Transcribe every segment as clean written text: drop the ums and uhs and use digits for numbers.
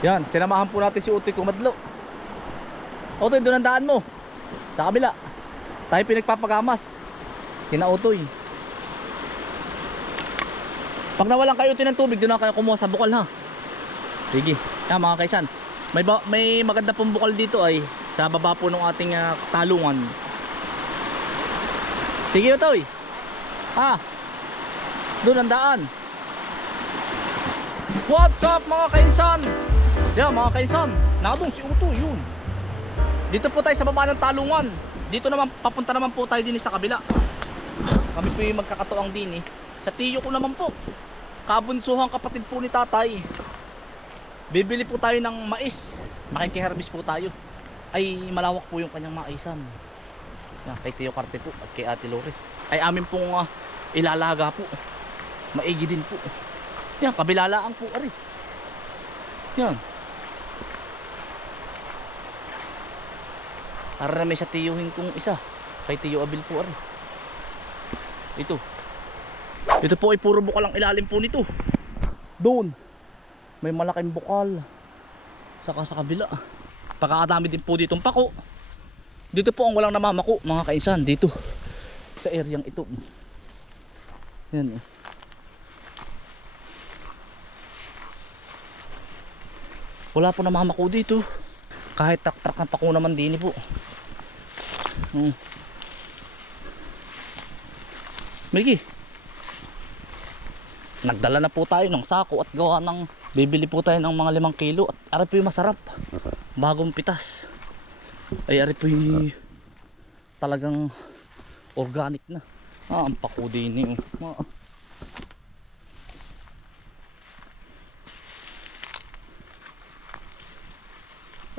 Yan, sinamahan po natin si Utoy Kumadlo. Utoy, doon ang daan mo. Sa kabila. Tayo pinagpapagamas. Kina Utoy. Pag nawalan kayo Utoy ng tubig, doon na kayo kumuha sa bukal ha. Sige. Yan mga kaisan. May maganda pong bukal dito ay sa baba po ng ating talungan. Sige Utoy. Ha. Doon ang daan. What's up mga kainsan? Yan mga kainsan, nakadong si Utoy yun. Dito po tayo sa baba ng talungan. Dito naman, papunta naman po tayo din sa kabila. Kami po yung magkakatuang din eh. Sa tiyo ko naman po, kabunsuhang kapatid po ni tatay. Bibili po tayo ng mais. Makikiharvest po tayo. Ay malawak po yung kanyang maisan. Yan, kay Tiyo Carte po at kay Ate Lore. Ay amin pong ilalaga po. Maigi din po. Yan, kabilalaan po ari. Yan. Para may sa tiyuhin kong isa. Kay Tiyo Abil po ari. Ito. Ito po ay puro bukal ang ilalim po nito. Doon. May malaking bukal. Saka sa kabila. Pagkakadami din po ditong pako. Dito po ang walang namamako mga kainsan. Dito. Sa areang ito. Yan. Wala po namamako dito. Kahit tak-tak ng pako naman din po. Migi. Nagdala na po tayo ng sako at gawa ng bibili po tayo ng mga 5 kilo at ari po yung masarap. Bagong pitas. Ay ari po yung talagang organic na. Ang pako din eh.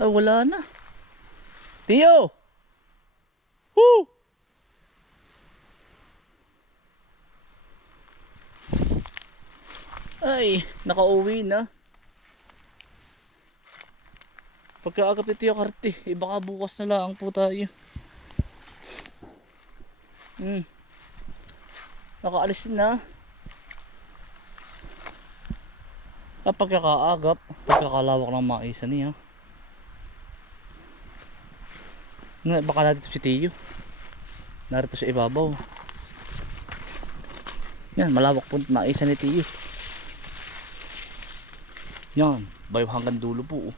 Ay wala na. Tiyo! Woo! Ay, nakauwi na. Pagkaagap ito yung karte, baka bukas na lang po tayo. Nakaalis na. Pagkakaagap, pagkakalawak ng maisa niya. Baka narito si Tiyo. Narito sa ibabaw. Yan, malawak po maisa ni Tiyo. Yan, bayo hanggang dulo po.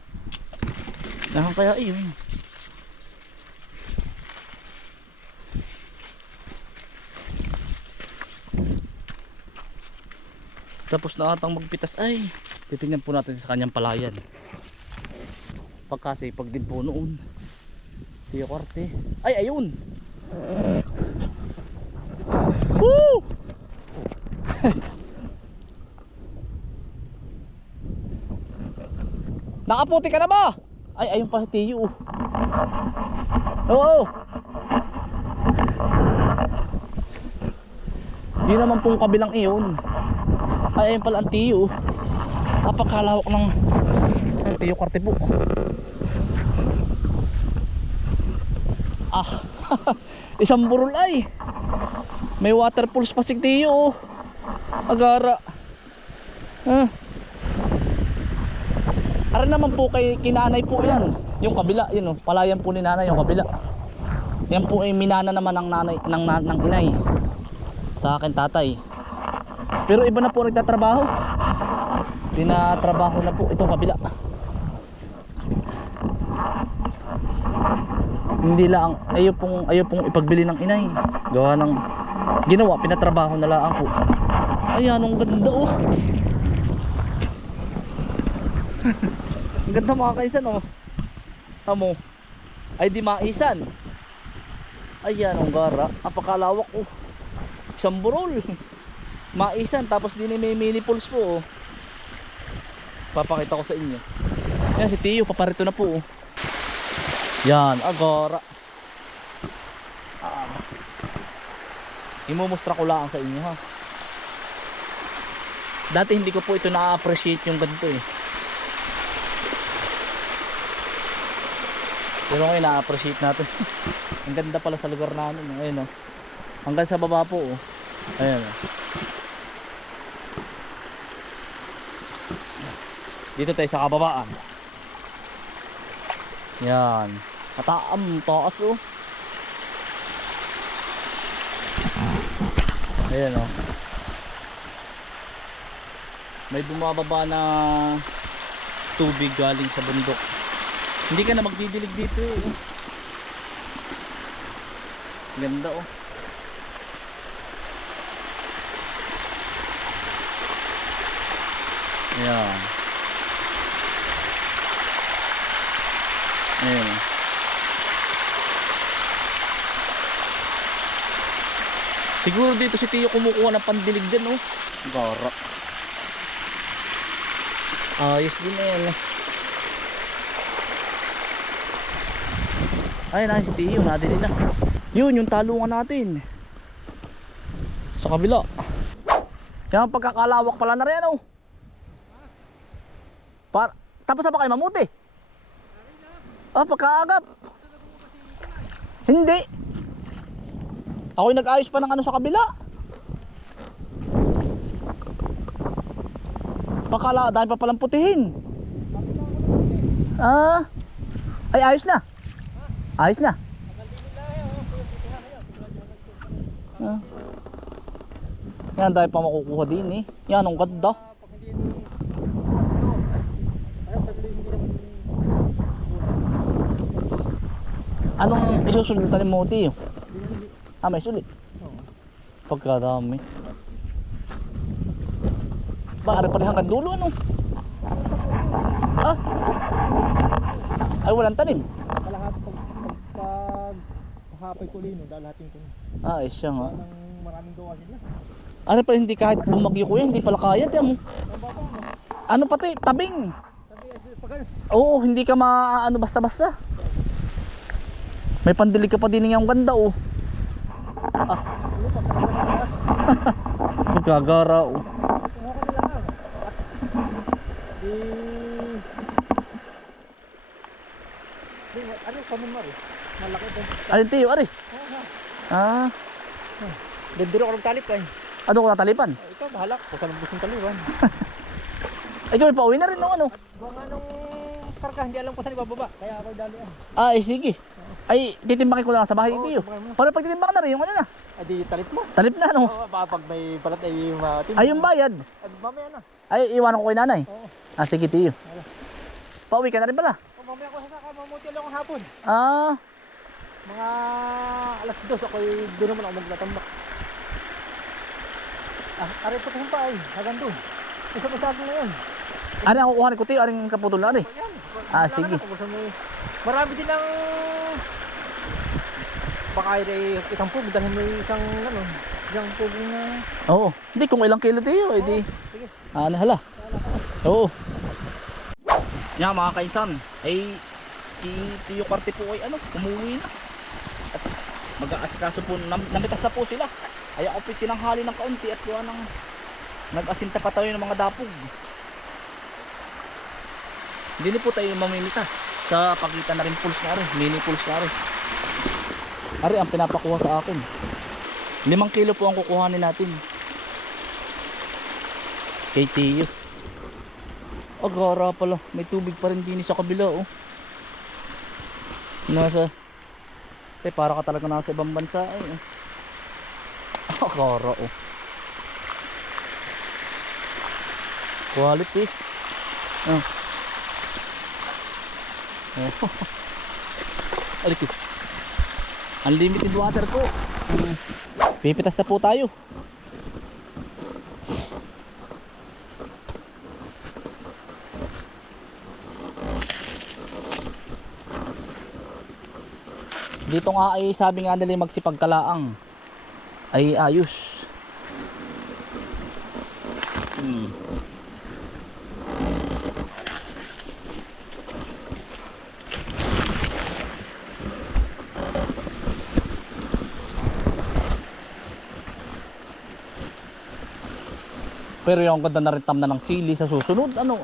Nahan kaya iyon. Tapos na atang magpitas ay titingnan po natin sa kanyang palayan. Pagkasipag din po noon. Tiyo Carte. Ay ayun. Woo! Nakaputi ka na ba? Ay ayun pa si Tiyo. Oo. Yun naman pong kabilang iyon. Ay ayun pala ang Tiyo. Napakalawak ng Tiyo Carte po. Isang burol ay. May waterfalls pa si Tiyo. Agara. Ara naman po kay kinanay po yan. Yung kabila, yun palayan po ni nanay yung kabila. Yan po ay minana naman ng nanay ng inay. Sa akin tatay. Pero iba na po nagtatrabaho. Pinatrabaho na po itong kabila. Hindi lang ayaw pong ipagbili ng inay. Gawa ng ginawa, pinatrabaho na lang po. Ayan, ang ganda oh. Ang ganda mga kaisan oh. Tamo. Ay di maisan. Ayan ang gara. Apakalawak oh. Isang burol. Maisan tapos din may mini pools po oh. Papakita ko sa inyo. Yan si Tiyo paparito na po oh. Yan, agara. Imumustra ko lang sa inyo ha. Dati hindi ko po ito na-appreciate yung ganito eh. Pero ngayon na-appreciate natin. Ang ganda pala sa lugar namin. Ayun oh. Hanggang sa baba po oh. Ayan oh. Dito tayo sa kababaan. Yan. Taas oh. Ayan oh. May bumababa na tubig galing sa bundok. Hindi ka na magdidilig dito eh. Ganda oh. Ayan. Ayan. Siguro dito si Tio kumukuha ng pandilig din oh. Gara. Ayos din na yan. Ayun na si Tio, nadili na. Yun yung talungan natin. Sa kabila. Kaya pagkakalawak pala na rin oh. Tapos na ba kayo mamuti? Ah, pagkaagap. Hindi. Ako'y nag-ayos pa ng ano sa kabila. Pakala, dahil pa palang putihin. Ah, ay ayos na. Ayos na. Ah. Yan, dahil pa makukuha din eh. Yan, ang ganda. Anong isusulitan mo, Tio? Ah, may sulit. Pagkadami. Bakit pala hanggang dulo ano? Ah? Ay walang tanim? Kalahati pag hapay ko lino, dalahatin ko. Ah, siya nga. Maraming gawa sila. Ano pala hindi kahit bumagyo ko yan, hindi pala kaya tiyan mo. Ano pati, tabing. Oo, hindi ka maano basta-basta. May pandilig ka pa din yung ganda oh. Ah. Magagara oh. Ano kanon mo rin? Malaki din. Alin Tio, ari? Ah. Denduro ko ng talip ay. Ano ko natalipan? Ito bahala ko sa lubos ng talipan. Ay kami pauwi na rin no ano? Buwan nga nung karga, hindi alam ko saan ibababa. Kaya ako dalian. Ah, sige. Ay, titimbakin ko na lang sa bahay Tio. Para pag titimbak na rin yung ano na. Ay di talip mo. Talip na no? Oo, pag may balat ay matim. Ay yung bayad. Ay mamaya na. Ay iwanan ko kay nanay. Oo. Ah sige Tio. Pauwi ka na rin pala. O mamaya ko sa mamuti lang ang hapon. Ah. Mga alas 2 ako'y doon naman ako magtatambak. Ah, aray pa kasi pa ay, hanggang doon. Isa pa sa akin na yun. Ano ang kukuhanin ko Tio? Aring kaputol na rin. Ayan. Ah, sige. Marami din ang baka ay isang pug dahil may isang ano, isang pug na. Oo. Hindi kung ilang kilo Tio, edi. Sige. Ano hala? Oo. Yan mga kainsan, ay si Tio Carte po ay ano, umuwi na. At mag-aasikaso po, namitas na po sila. Ay ako po tinanghali ng kaunti at gawa ng nag-asinta pa tayo ng mga dapog. Hindi po tayo mamimitas sa pagitan na rin pulse na rin, mini pulse na rin. Ari ang pinapakuha sa akin. 5 kilo po ang kukuhanin natin. Kay Tio. Agara pala, may tubig pa rin din sa kabila oh. Nasa para ka talaga nasa ibang bansa ay oh. Agara oh. Quality. Oh. Oh. Alikit. Unlimited water ko. Pipitas na po tayo. Dito nga ay sabi nga nila magsipagkalaang ay ayos. Pero yung ganda na rin tamna ng sili sa susunod ano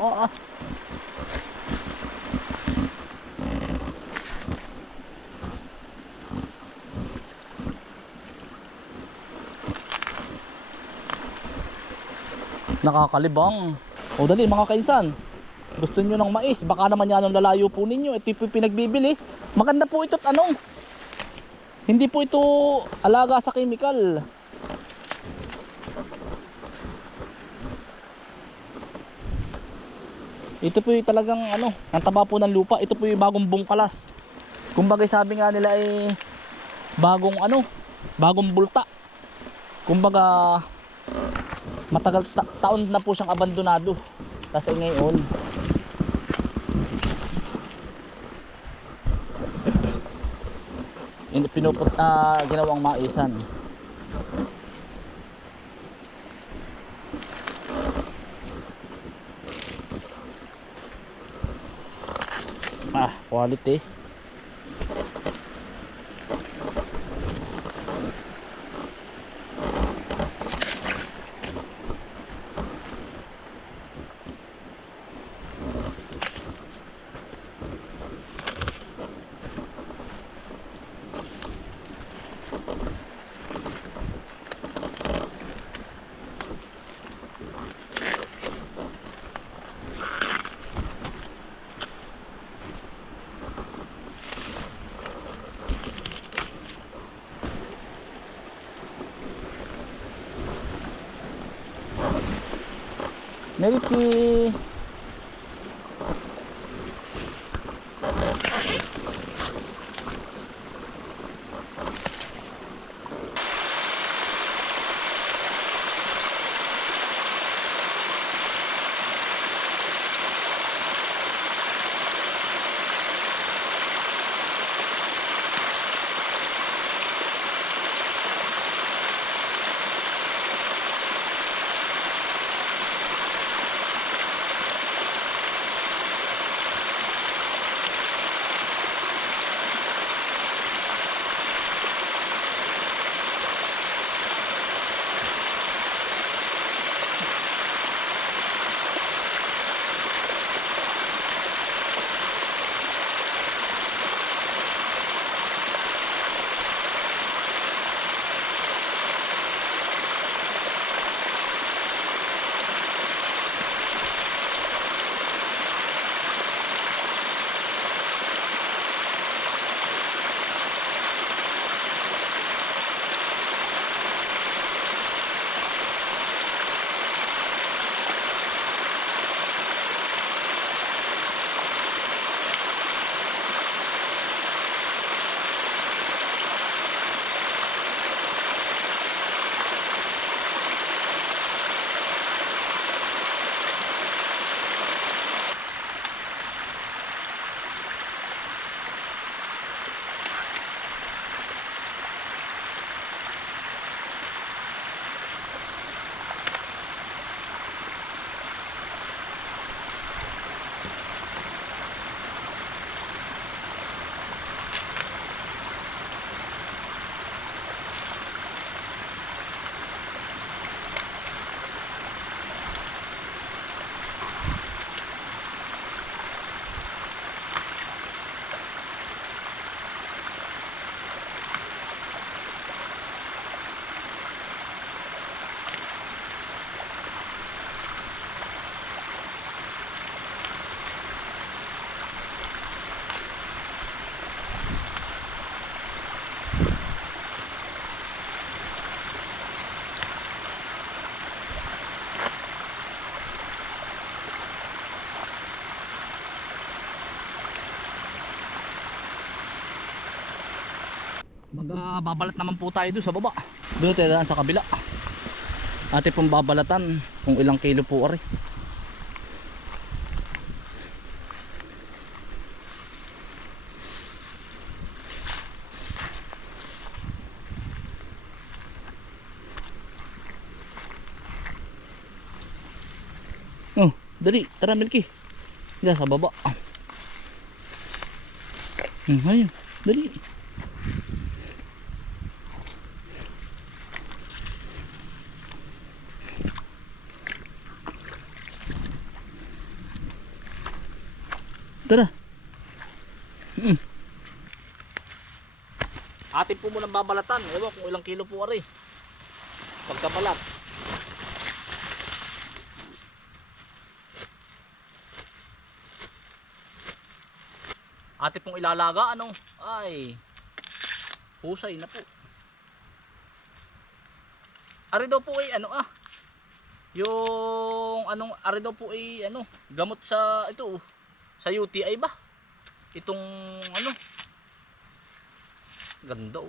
nakakalibang. O dali mga kainsan, Gusto nyo ng mais, baka naman yan ang lalayo po ninyo. Ito po yung pinagbibili. Maganda po ito't ano, hindi po ito alaga sa chemical. Ito po yung talagang ano, ang taba po ng lupa. Ito po yung bagong bungkalas. Kumbaga sabi nga nila ay bagong ano, bagong bulta. Kumbaga matagal taon na po siyang abandonado. Kasi ngayon ginawang maisan. Quality. Milky. Babalat naman po tayo doon sa baba. Doon tayo daan sa kabila. Ate pong babalatan kung ilang kilo po ari. Oh, dali, tara Milky. Diyan sa baba. Ayun, dali. Tara. Atin po munang babalatan. Ewan kung ilang kilo po ari. Pagkabalat. ate pong ilalaga ano, ay husay na po. Ari daw po ay ano yung anong ari daw po ay ano, gamot sa ito sa UTI ba? Itong ano, ganda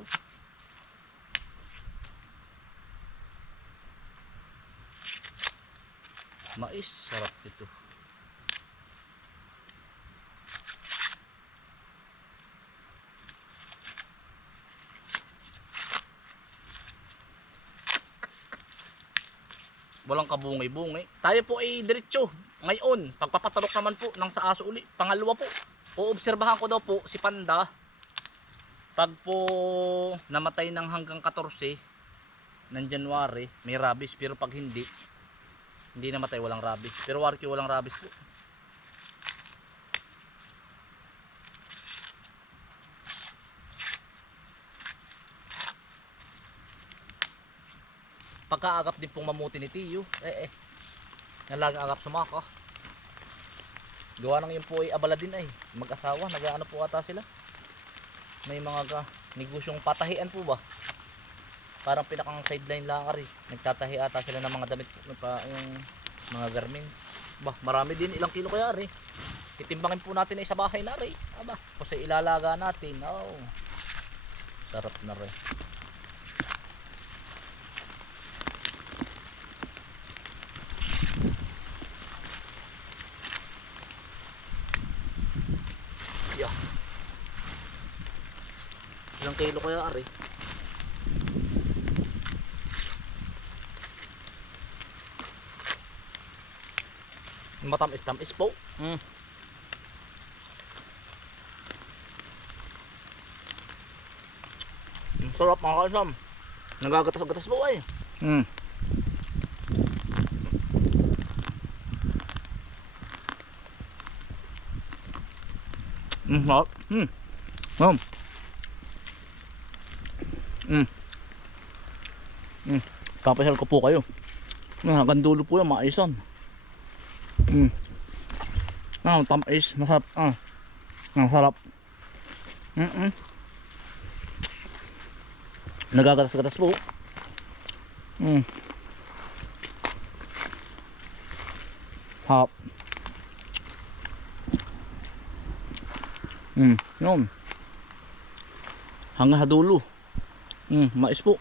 mais, sarap ito. Walang kabungay-bungay. Tayo po ay diretso. Ngayon, pagpapatarok naman po ng sa aso uli. Pangalawa po, uobserbahan ko daw po si Panda. Pag po namatay ng hanggang 14 ng January, may rabies. Pero pag hindi namatay, walang rabies. Pero Warki walang rabies po. Pagkaagap din pong mamuti ni Tiyo, nalagang agap sumaka. Gawa ng yun po ay abala din ay mag-asawa, nag-ano po ata sila. May mga negosyong patahian po ba? Parang pinakang sideline lang ari. Nagtatahi ata sila ng mga damit po, yung mga garments. Bah, marami din, ilang kilo kaya ari. Itimbangin po natin ay sa bahay na ari. Aba, kasi ilalaga natin. Oh. Sarap na rin. Ilang kilo kaya ari? Matamis-tamis po. Sarap mga kasam. Nagagatas-gatas po ay. Sarap. Papasal ko po kayo. Hanggang dulo po yan, maisan. Tamis, masarap. Masarap. Nagagatas-gatas po. Hap. Yun. Hanggang sa dulo. Mais po.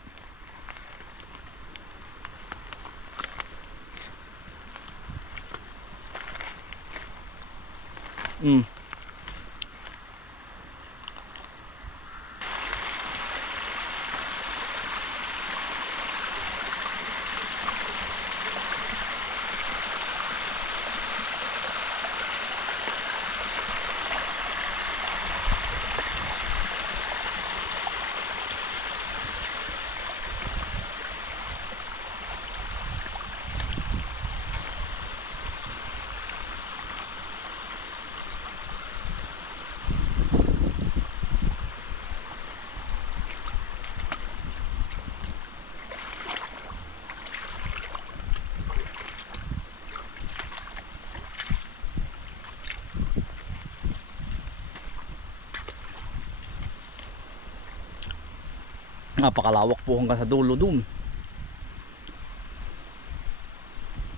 Napakalawak po hanggang sa dulo dun.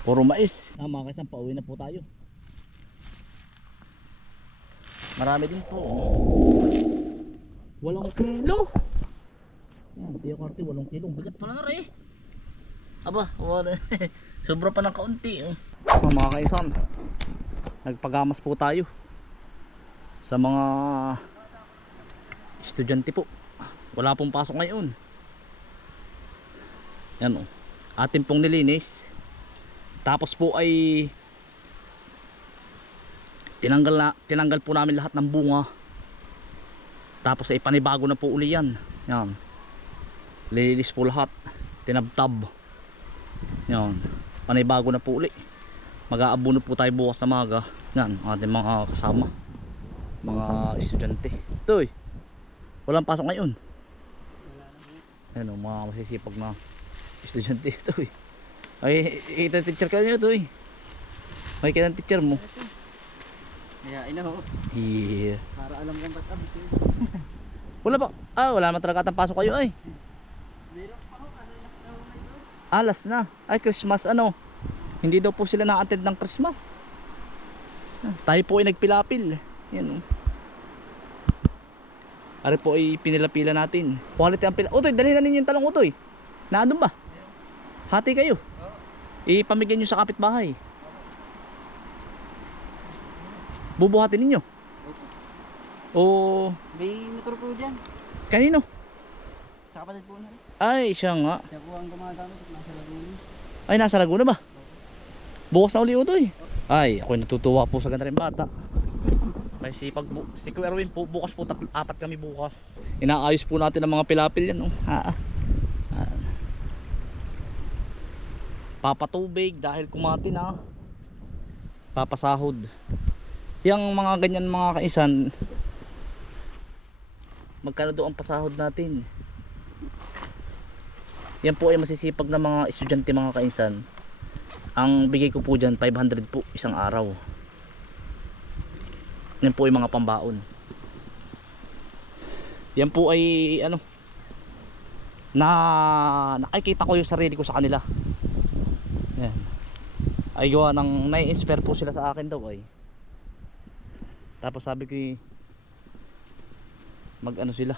Puro mais. Mga kaisang, pauwi na po tayo. Marami din po. 8 kilo. Yan, Tiyo Karte, 8 kilo. Bigat pala nga rin. Aba, sobra pa ng kaunti. Mga kaisang, nagpagamas po tayo sa mga estudyante po. Wala pong pasok ngayon. Yan atin pong nilinis. Tapos po ay tinanggal po namin lahat ng bunga. Tapos ay panibago na po uli yan. Yan. Lilinis po lahat. Tinabtab. Yan. Panibago na po uli. Mag-aabuno po tayo bukas na maga. Yan, ating mga kasama. Mga estudyante. Itoy. Walang pasok ngayon. Ayan mga masisipag na estudyante ito Ay, kita teacher ka nyo ito May kita teacher mo. Kaya ino, Yeah. para alam kong ba't abis yun. Wala ba? Wala naman talaga atang pasok kayo ay. Meron pa ho, kasi nakatawa na ito. Alas na. Ay, Christmas ano. Hindi daw po sila na-attend ng Christmas. Tayo po ay nagpilapil. Yan oh. Ari po ay pinilapila natin. Quality ang pila. Utoy, dalhin na ninyo yung talong utoy. Naandun ba? Hati kayo. Ipamigyan nyo sa kapitbahay. Bubuhatin ninyo. O May motor po dyan. kanino? Sa kapatid po na. Ay, siya nga. Siya po ang gumagamit at nasa Laguna. Ay, nasa Laguna ba? Bukas na uli utoy. Ay, ako'y natutuwa po sa ganda rin bata. May sipag si Kuya Erwin po, bukas po 4 kami bukas. Inaayos po natin ang mga pilapil yan, oh. Papatubig dahil kumati na. Papasahod. Yang mga ganyan mga kaisan, magkano doon ang pasahod natin? Yan po ay masisipag na mga estudyante mga kaisan. Ang bigay ko po dyan 500 po isang araw. Yan po ay mga pambaon. Yan po ay ano, nakikita ko yung sarili ko sa kanila. Yan. Ay gawa ng nai-inspire po sila sa akin daw ay. Tapos sabi ko mag ano sila,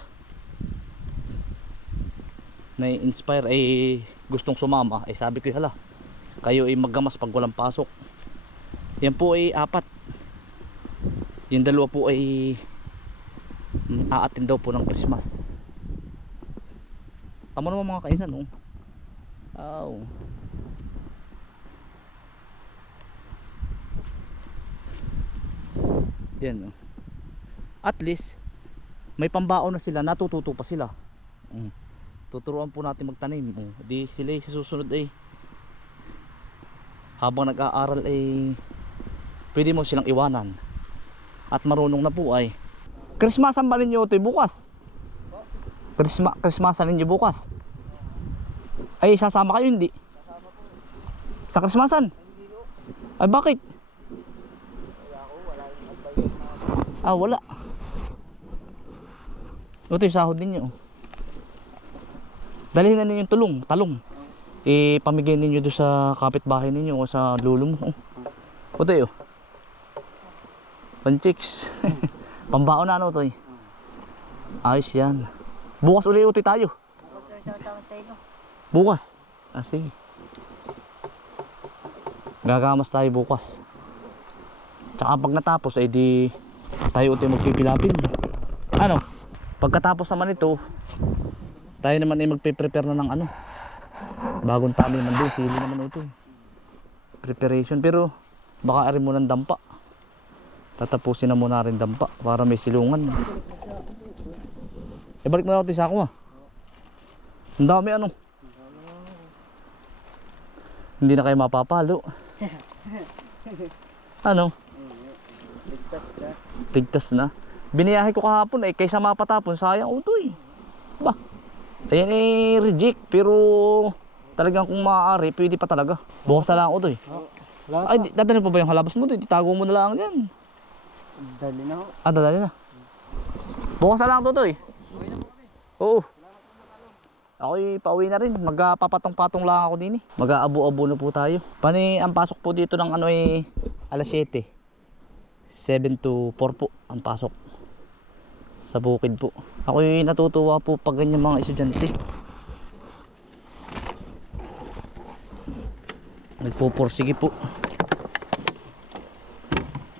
nai-inspire ay gustong sumama. Ay sabi ko hala, kayo ay maggamas pag walang pasok. Yan po ay 4. Yung 2 po ay aatin daw po ng Christmas. Tama naman mga kaisan, oh. Oh. Yan, oh. At least may pambaon na sila, natututo pa sila. Tuturuan po natin magtanim. Di sila sa susunod ay habang nag-aaral ay pwede mo silang iwanan. At marunong na po ay. Christmasan ba ninyo ito bukas? Christmasan ninyo bukas? Ay sasama kayo hindi? Sa Christmasan? Ay bakit? Wala. Ito yung sahod ninyo. Dalhin na ninyo yung talong. Ipamigay ninyo doon sa kapitbahay ninyo o sa lulo mo. Ito yun. Panchicks. Pambaon na ano ito eh. Ayos yan. Bukas uli utoy tayo. Bukas? Sige. Gagamas tayo bukas. Tsaka pag natapos ay di tayo utoy magpipilapin. Ano? Pagkatapos naman ito, tayo naman ay magpe-prepare na ng ano. Bagong tali naman doon, sili naman ito. Preparation, pero baka arin mo ng dampa. Tatapusin na muna rin dampa para may silungan. Balik mo na ito sa ako. Ang dami ano. Hindi na kayo mapapalo. Ano? Tigtas na. Biniyahe ko kahapon eh, kaysa mapatapon, sayang utoy. Ba? Ayan eh, reject, pero talagang kung maaari, pwede pa talaga. Bukas na lang utoy. Ay, dadanin pa ba yung halabas mo? Itago mo na lang dyan. Dali na ho. Dali na. Bukas na lang tutoy. Oo. Ako'y pauwi na rin. Magpapatong-patong lang ako din eh. Mag-aabo-abo na po tayo. Ang pasok po dito ng ano eh, alas 7. 7 to 4 po ang pasok. Sa bukid po. Ako'y natutuwa po pag ganyan mga estudyante. Nagpupursige po.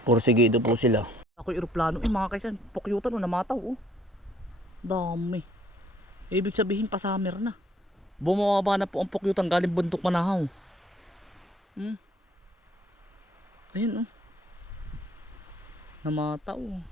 Porsigido po sila. Ako'y eroplano. Mga kaisan, pukyutan o namataw oh. Dami. Ibig sabihin pa summer na. Bumababa na po ang pukyutan galing Bundok Manahaw. Ayun oh. Namataw oh.